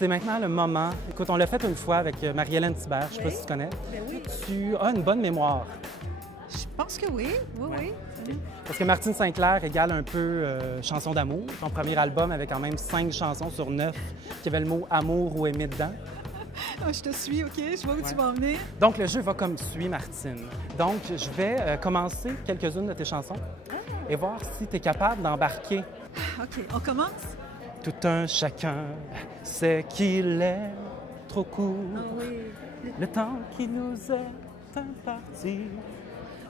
C'est maintenant le moment. Écoute, on l'a fait une fois avec Marie-Hélène Thibert, je ne sais pas si tu connais. Ben oui. Tu as une bonne mémoire. Je pense que oui. Oui, Ouais. oui. Parce que Martine St-Clair égale un peu Chanson d'amour. Son premier album avait quand même 5 chansons sur 9 qui avaient le mot amour ou aimé dedans. Ah, je te suis, OK? Je vois où tu vas en venir. Donc, le jeu va comme suit, Martine. Donc, je vais commencer quelques-unes de tes chansons et voir si tu es capable d'embarquer. OK, on commence? Tout un chacun sait qu'il est trop court. Ah oui. Le temps qui nous est imparti.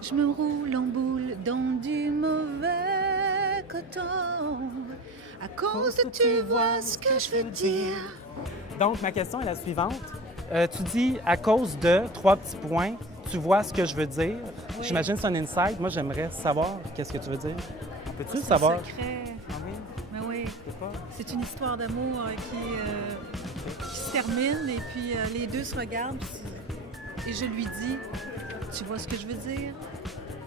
Je me roule en boule dans du mauvais coton. À cause de tu vois ce que je veux dire. Donc, ma question est la suivante. Tu dis à cause de 3 petits points, tu vois ce que je veux dire. Oui. J'imagine que c'est un insight. Moi, j'aimerais savoir qu'est-ce que tu veux dire. Peux-tu le C'est savoir? secret. Ah oui? Mais oui, Je sais pas. c'est une histoire d'amour qui se termine et puis les deux se regardent et je lui dis, tu vois ce que je veux dire?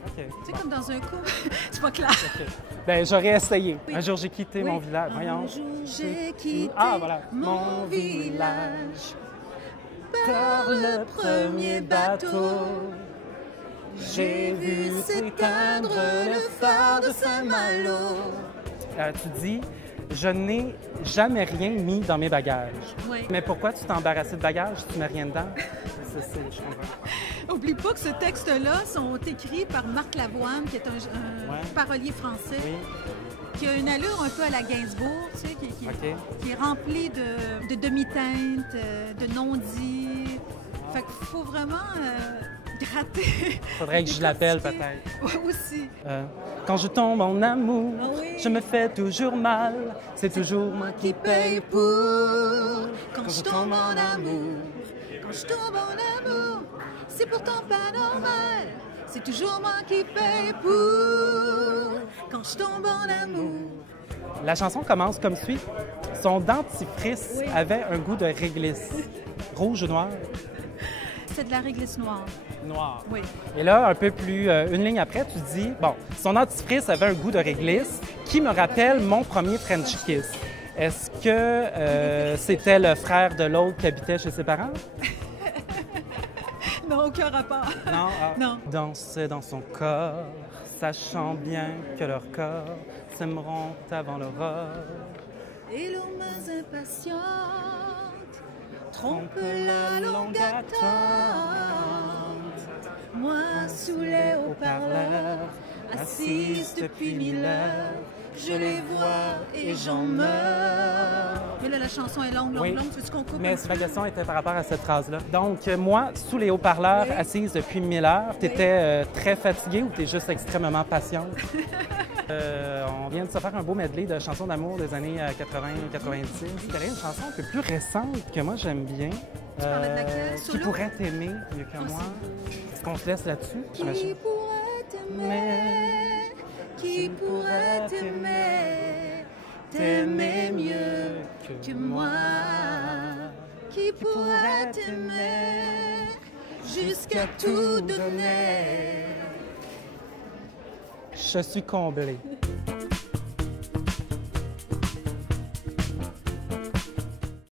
OK. Tu sais, comme dans un couple. C'est pas clair. OK. Ben, j'aurais essayé. Oui. Un jour, j'ai quitté Oui. mon village. Un Voyons. jour, j'ai quitté Ah, voilà. mon village par le premier bateau. J'ai vu s'éteindre le phare de Saint-Malo. Tu dis, je n'ai jamais rien mis dans mes bagages. Oui. Mais pourquoi tu t'es embarrassé de bagages? Tu mets rien dedans? Je comprends. Oublie pas que ce texte-là sont écrits par Marc Lavoine, qui est un Ouais. parolier français, Oui, qui a une allure un peu à la Gainsbourg, tu sais, OK. qui est rempli de demi-teintes, de non-dits. Fait qu'il faut vraiment gratter. Faudrait que je l'appelle décortiquer. peut-être. Ouais, aussi. Quand je tombe en amour, Ah oui. je me fais toujours mal. C'est toujours moi qui paye pour. Quand je tombe en amour, quand je tombe en amour, c'est pourtant pas normal. C'est toujours moi qui paye pour. Quand je tombe en amour. La chanson commence comme suit. Son dentifrice Oui. avait un goût de réglisse. Rouge ou noir? C'est de la réglisse noire. Noir. Oui. Et là, un peu plus, une ligne après, tu dis, bon, son dentifrice avait un goût de réglisse qui me rappelle mon premier French kiss. Est-ce que c'était le frère de l'autre qui habitait chez ses parents? Non, aucun rapport. Non? Ah. Non. Dansait dans son corps, sachant bien que leur corps s'aimeront avant l'aurore. Et l'eau moins impatiente trompe la longue attente. Moi, sous les haut-parleurs, assise depuis 1000 heures, je les vois et j'en meurs. Mais là, la chanson est longue, Oui. longue. Veux-tu qu'on coupe Mais un petit ma peu? question était par rapport à cette phrase-là. Donc, moi, sous les haut-parleurs, Oui. assise depuis 1000 heures, t'étais très fatiguée ou t'es juste extrêmement patiente? On vient de se faire un beau medley de chansons d'amour des années 80-90. Il y avait une chanson un peu plus récente que moi, j'aime bien. Tu parlais de laquelle? Qui Solo? pourrait t'aimer mieux que Ah, moi? Est-ce qu'on se laisse là-dessus? Qui pourrait t'aimer? Qui pourrait t'aimer? T'aimer mieux que moi? Qui pourrait t'aimer jusqu'à tout donner? Je suis comblée.